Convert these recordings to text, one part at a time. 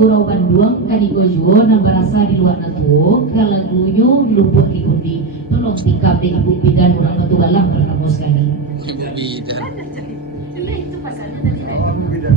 Pagurau Bandung kadigojo nang berasa di luar natu kalaguyo luput di undi tolong tikap deh ibu bidan urang batu galang berkamu sekali ibu bidan itu pasalnya tadi Ibu bidan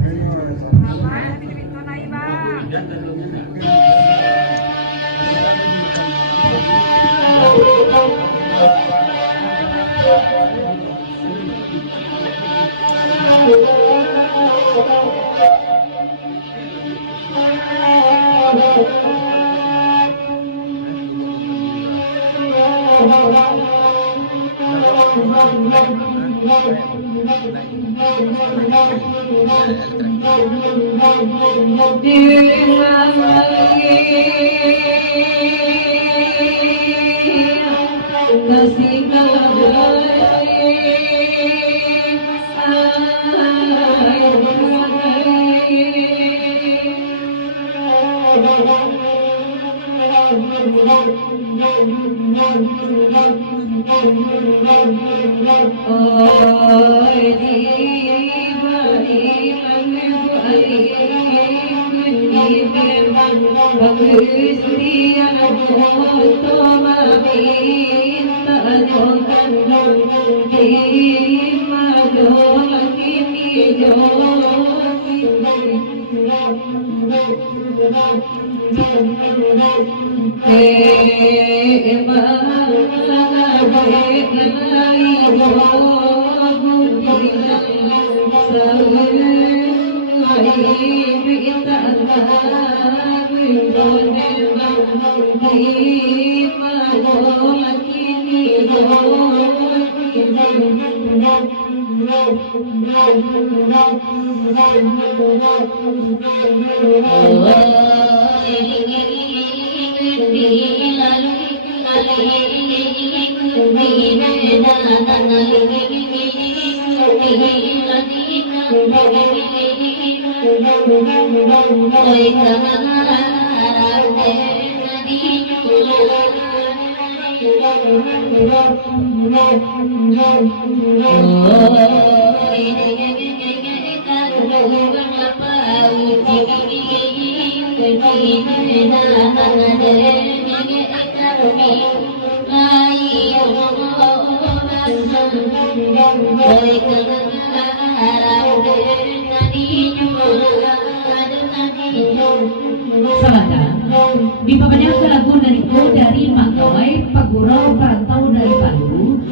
Di papannya lagu dari Mak Gawai Pagurau perantau dari Palu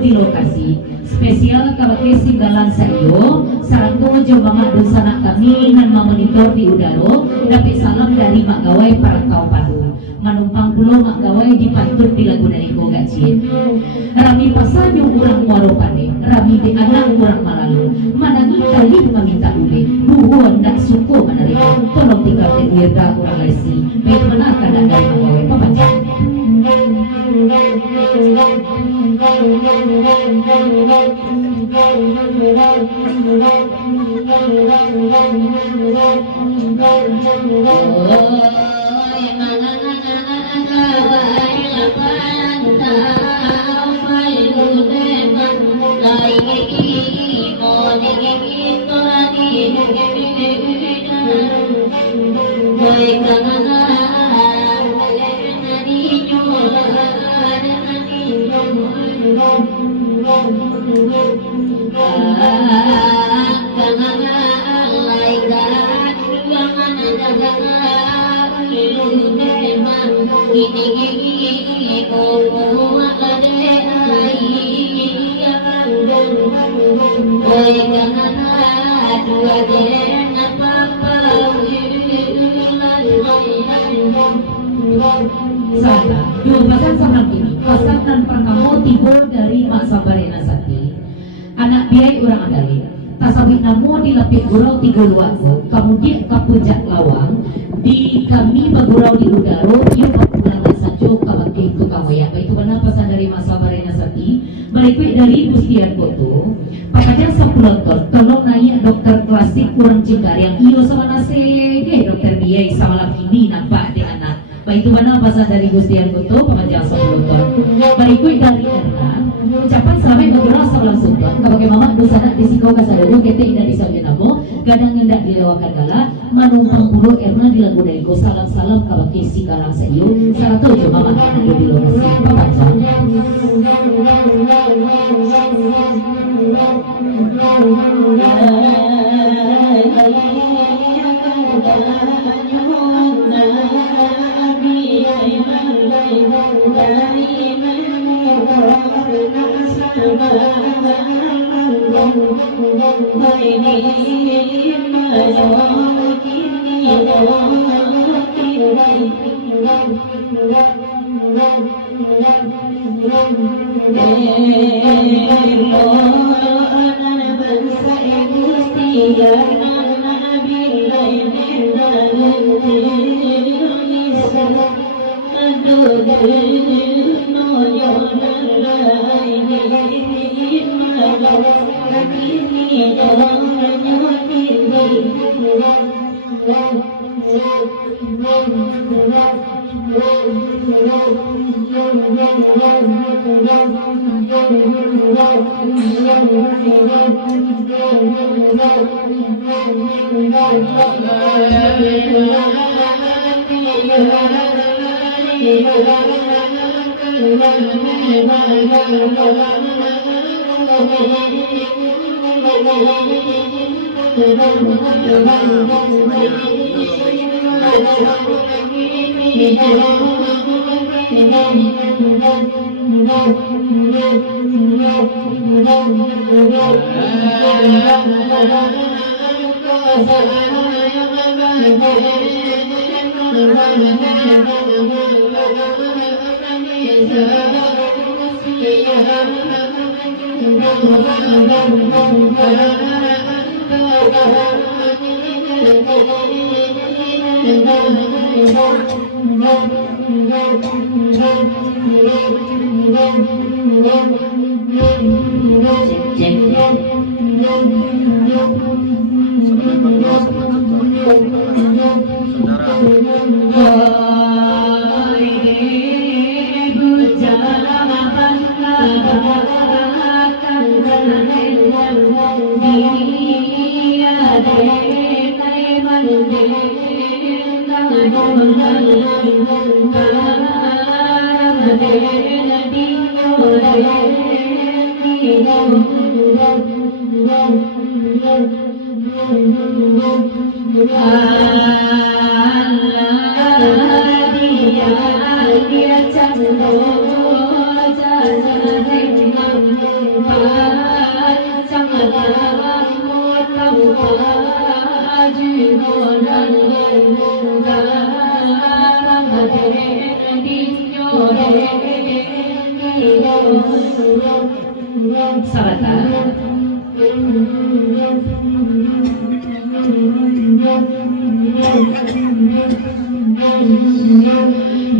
di lokasi spesial kabake singgalan sa iyo sarang tujo mga dulsanak kami nan mamonitor di udaro dapat salam dari mak gawai Perantau Padu manumpang pulo mak gawai di pantun di Laguna Niko Gacin rami pasanyong urang muaro pane rami di anak urang malalu manangi kali meminta ule nuhun dak suko manariko tolong tinggal di wirda urang lesi baik mana akan ada mak gawai papanjang Sana, dua pasang sabang ini, pasang dan perkamu tiba dari Mak Sabarena Sakti. Anak biai orang adali, tasawit namu di lapik gurau 3 luaku, kemudian ke puncak lawang, di kami bergurau di udaro, ia berpulang sajo kabake itu kamu ya. Itu mana pesan dari Mak Sabarena Sakti, berikut dari Gustian Foto. Pakajang sapulonton, tolong naik dokter klasik kurang cinta yang iyo sama nasi, dokter biai sama lap ini nampak di anak. Baik itu mana pasal dari Gustian Foto, pakajang sapulonton. Berikut dari Erna, ucapan sampai bergerak sebelah sumpah. Kabake mama busana disiko kasadoro kete indah disabnya namo, gadang indah dilewakan gala, manumpang puluh Erna di Laguna Niko salam-salam kabake si kalang sayo, sarato jo mama anak di lokasi pakajang. dia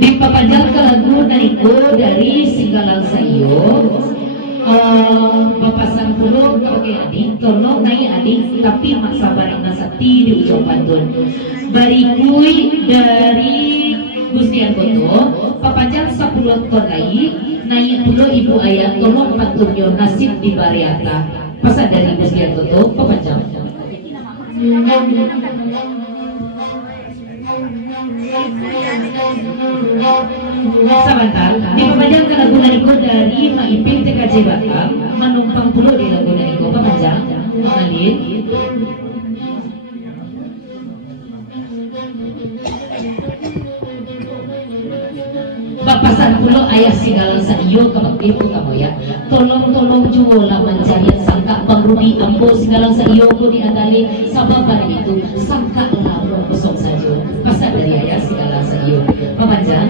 Dipapajang ke lagu nariku dari Singgalang Sayo. Papasan pulo oke adik, tolong naik adik, tapi maksa bareng nasati di ucapan Tuhan. Barikui dari Gustian Koto, papajang 10 ton naik pulo ibu ayah, tolong patunyo nasib di Bariata. Pasal dari Gustian Koto, papajang. Sebentar, dipapajang ke lagu nariku dari Maipin TKJ Batam, menumpang pulau di lagu nariku, papajang, mengalir. Papasan pulau ayah Singgalang Sayo kabaktipu kamu ya. Tolong jual laman jarian sangka pengrudi ambo Singgalang Sayo ku diandali sababan itu sangka lamu kosong saja. Pasal dari ayah Singgalang Sayo. Papajang.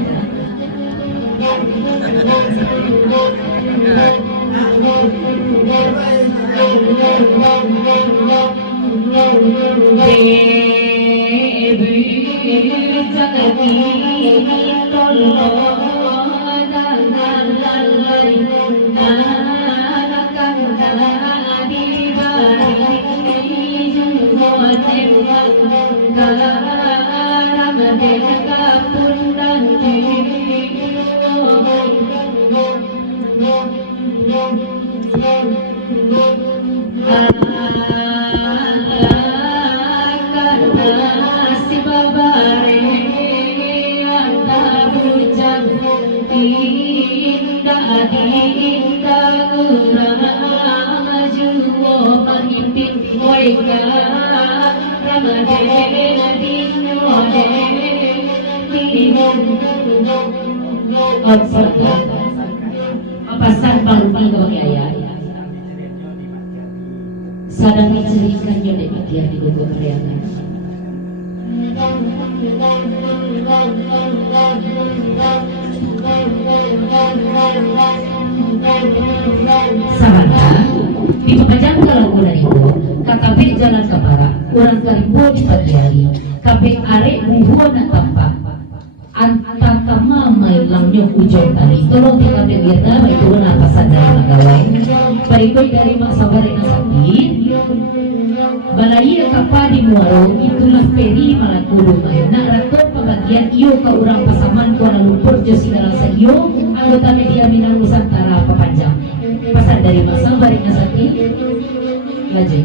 Papasan pangrupi kawang ayah sadang dicerikan nyo di bagian di lugu periangan. Sarana dipapajang ke lagu nariku KKB jalan ke barat orang karibo di pagi hari kabeh arek buho na tampak anta kama may langnyo ujong tali tolong tinggal biarda may turun na pasan dari magaway parikoy dari maksabari na sakit balai kapa di muaro itulah peri malakudo na rakot pembagian iyo ke urang pasaman Kuala Lumpur jo Singgalang Sayo anggota media Minang Nusantara papanjang pasan dari maksabari na sakit lajeng.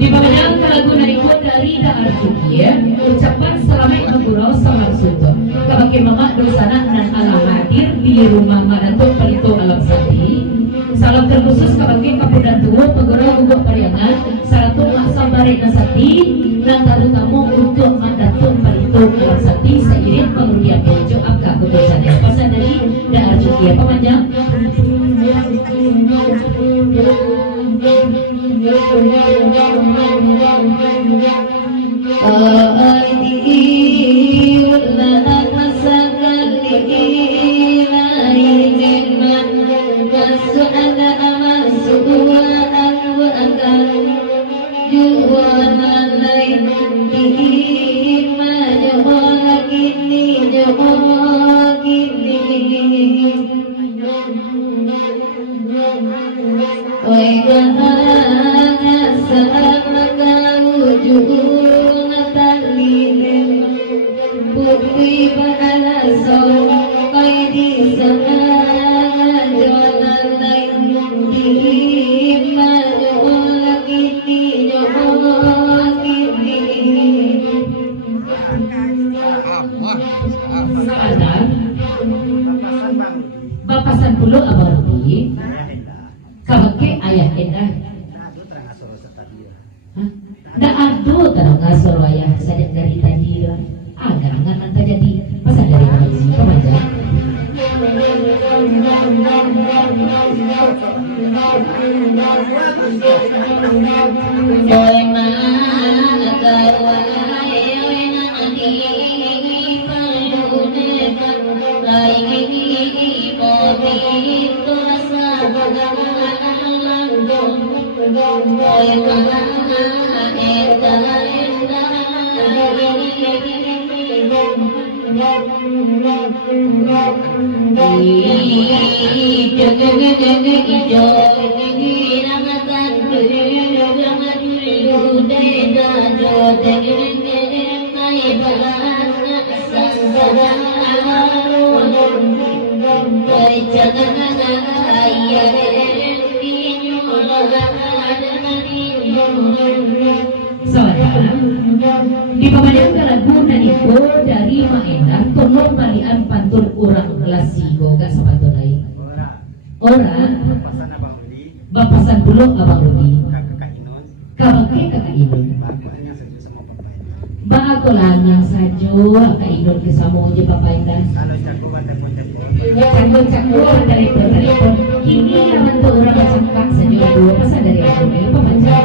Dipapajang ke lagu nariku dari Dahar Sukia ucapan selamat menggurau salam suntuk kabake mama dosana dan alam hadir di rumah Madatuk Pelito Alam Sati salam terkhusus kabake kapudan tua penggurau guguk pariangan saratu maksa barek nasati dan tamu tamu untuk Madatuk Pelito Alam Sati seiring pengurudian bojo akak kebesaran pasal dari Dahar Sukia pemanjang. Bapasan pulo abang Rudi, kabake ayah endah. Ado tarang ngasor ayah sajak dari tadi lah. Garangan nanti jadi pasal dari mana pemaja. Boy mana kawai wenani palune lagi itu rasa langgong. Boy mana di pemadaman Kalaguna itu dari Maenda tolong balian pantun urang lasigo gak sepatut lain orang bapasan pulau abang Rudi kakak Inun ba ako lang yang sajo kakak Inun kesamo je papaindas cakwa telepon kini aman tuh orang cakak sajo dua pasal dari aku ini pemacam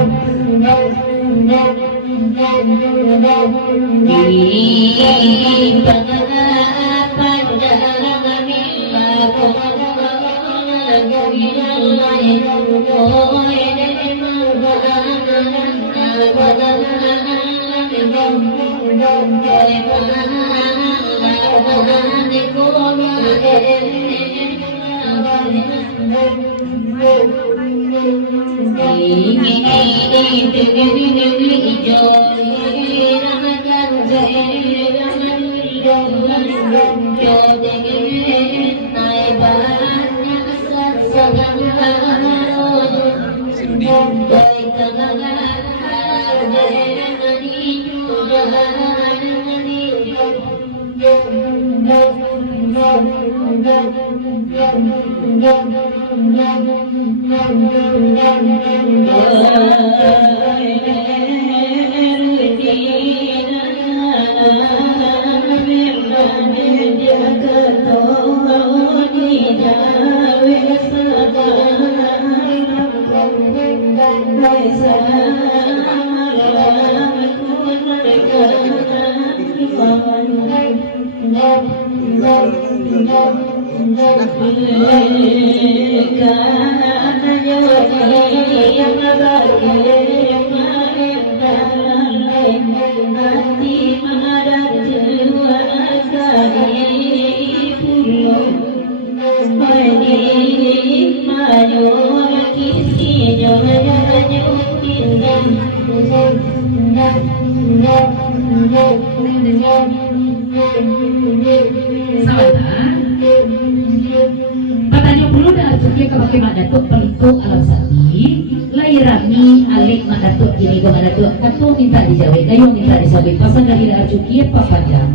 Patanya puluh dah cuci ke mak datuk pelito alam sakti lairami alik mak datuk ini gua mak datuk katu minta dijawab gayung minta disawit pasal dari dah cuci apa panjang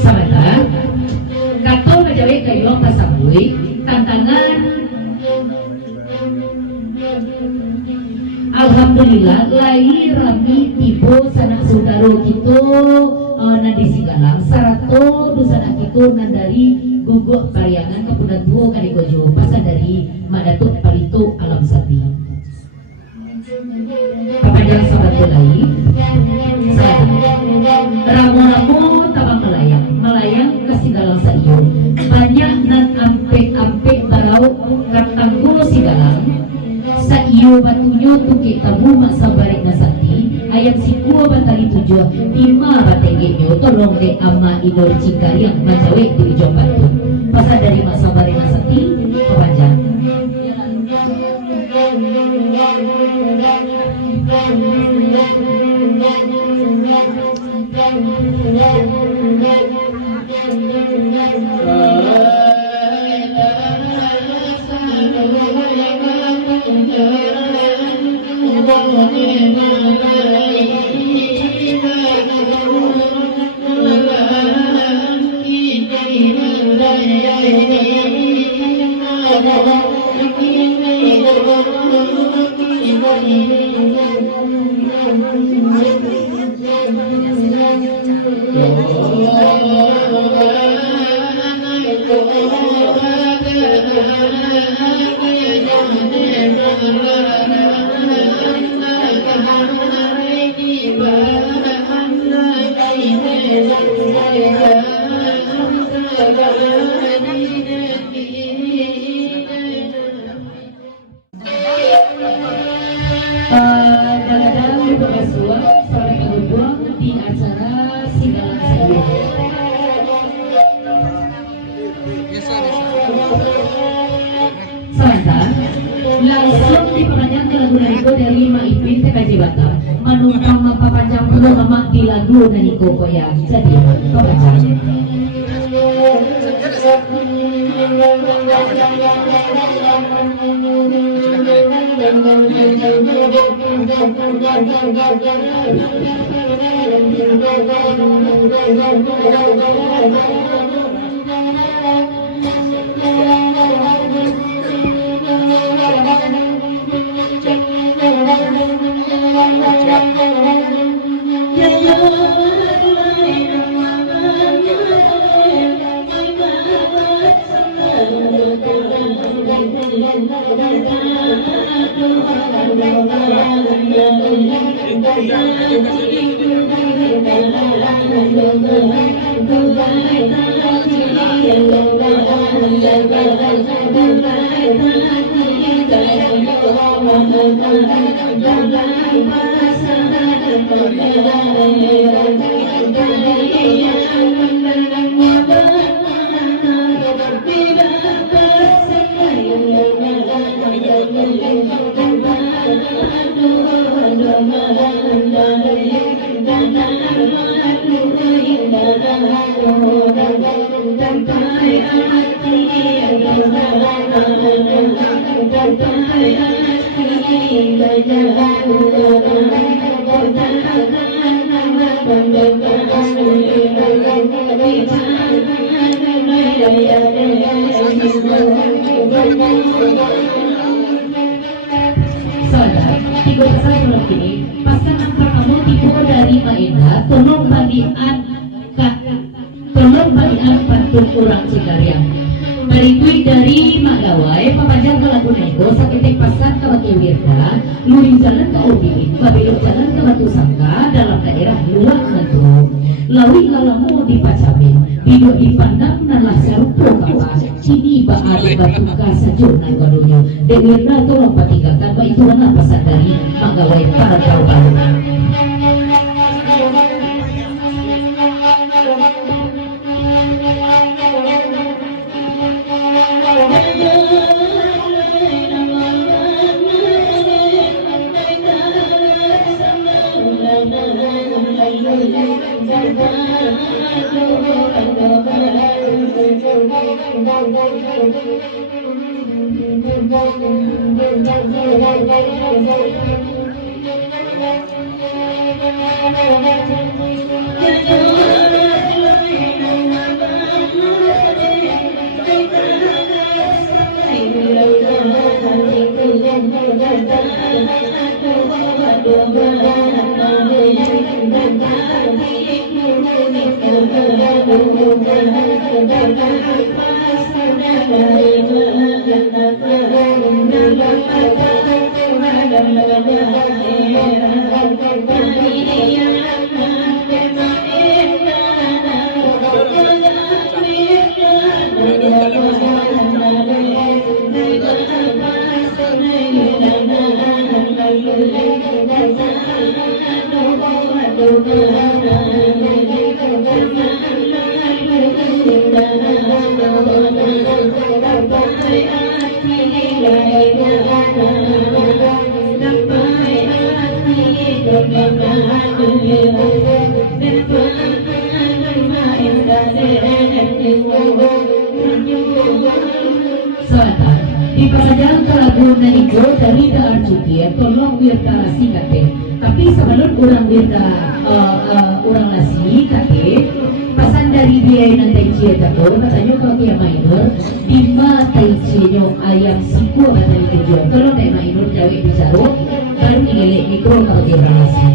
sahabat katu ngajawab gayung pasabui tantangan. Alhamdulillah lahir rami tibo sanak saudara kita nadi Sigalang sarato sanak kita nandari guguk karyangan kepunan tuho kadigojo pasal dari Madatuk Palito Alam Sati kepada sahabat lain saya Ramo Kapajang sa iyo batunyo tuki tabu masabarik na sakti ayam si kuwa batali tujuh lima batenge nyo tolong de ama idor cikariang macawe di ujung batu pasal dari masabarik na sakti Kapajang. Dalam bersuara sampai keluar di acara Sidalan Sayur. Selanjutnya, langsung diperpanjang lagu Nahiko dari Maipin TKJ Batam menumpang Kapajang pulau nama di lagu Nahiko Koya jadi Kapajang. Tiga saya belum kini pasangan kamu tipu dari Maeda tolong balian pantun orang Cikariang berikut dari Mak Lawai Kapajang ke lagu Nahiko sakitik pasan ke Batu Wirda luring jalan ke Obi babelok jalan ke Batu Sangka dalam daerah luar Ngetru lawi lalamu di Pacamin hidup dipandang nalah sarupo kapa cini baari batu kasa jurnal kadunya dan Wirda tolong patinggalkan bahwa itu mana pesan dari Mak Lawai para kau baru. Selatan di Pasajang Kalabuan na Igo dari Daar Cuti tolong wirta lasi kate tapi sebelum orang wirta orang lasi kate pasan dari biaya nanti cie jatuh katanya kalau kia mainur lima tai cie ayam siku katanya tujuan tolong dari mainur jawa bicara baru nilai mikro kalau dia lasi.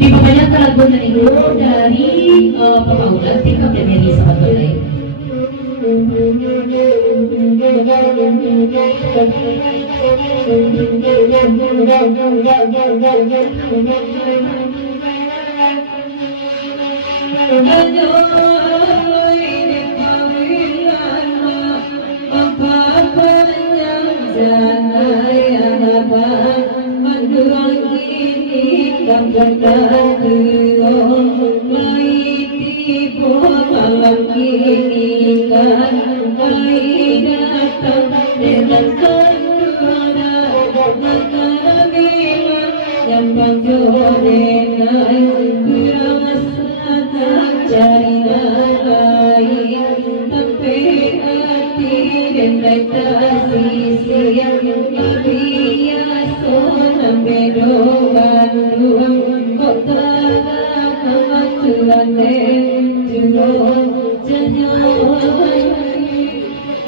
Di Papaya Kalabuan na Igo dari Pemaulan tingkat dan dari sahabat lain.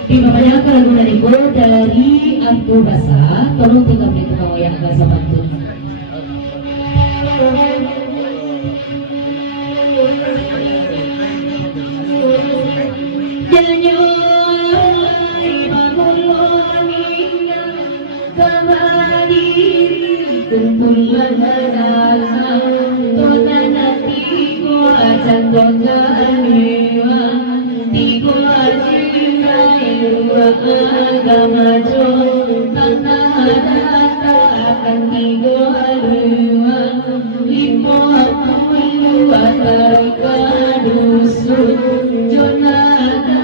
Di Papaya Kalabuan na Igo dari Ampu Basa, tolong tinggal di ketawa yang bahasa Bantu. Kamari tuntulan rasa Toda nati ko acan kota anewa Tigo ajina ilua agama jo Tanah data akan tigo anewa Limo apulu atarika dusun Jona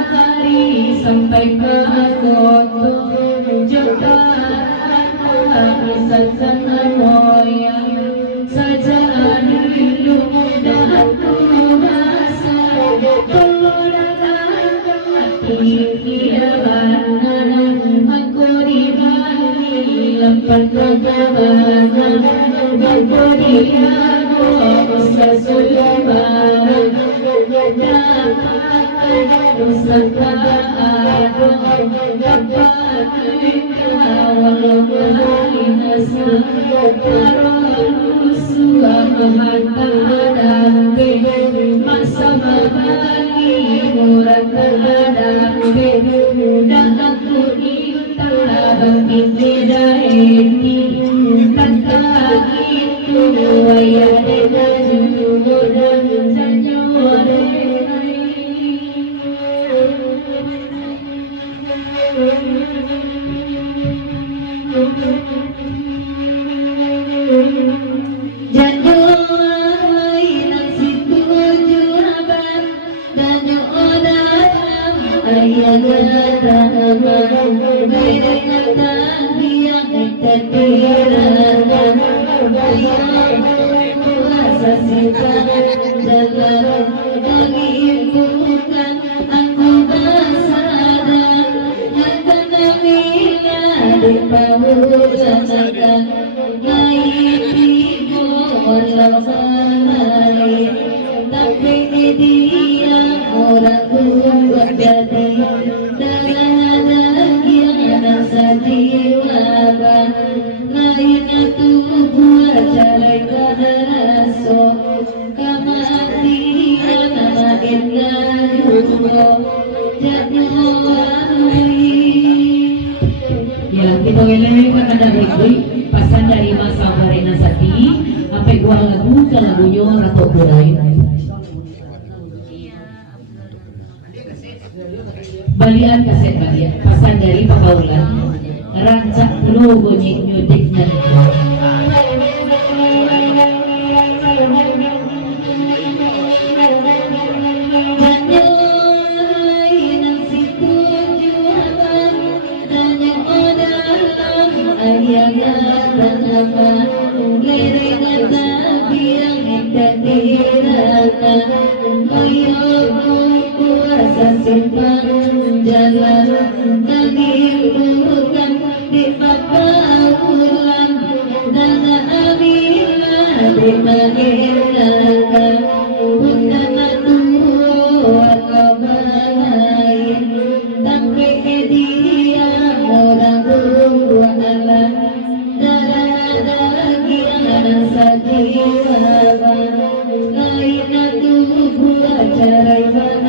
dari sampai ke koto Jota Sasana moya saja dulu dan kuasa Tolongan hati kiaran aku dibalik lempat kegagalan Aku diago sesuliman dan Nusantara dapat walau berhasil Arusua menghadapi masa berbagi murah terhadapi dan aku bagi tidak ini kata itu ayah dengan jujur dan ya kita welai kan ada baik pasan dari masa Barena Sati apa gua lagu ke lagunya Ratu Kurai balian kaset balian pasan dari Pagaulan rancak lu bunyi nyutiknya Lain aku buat cara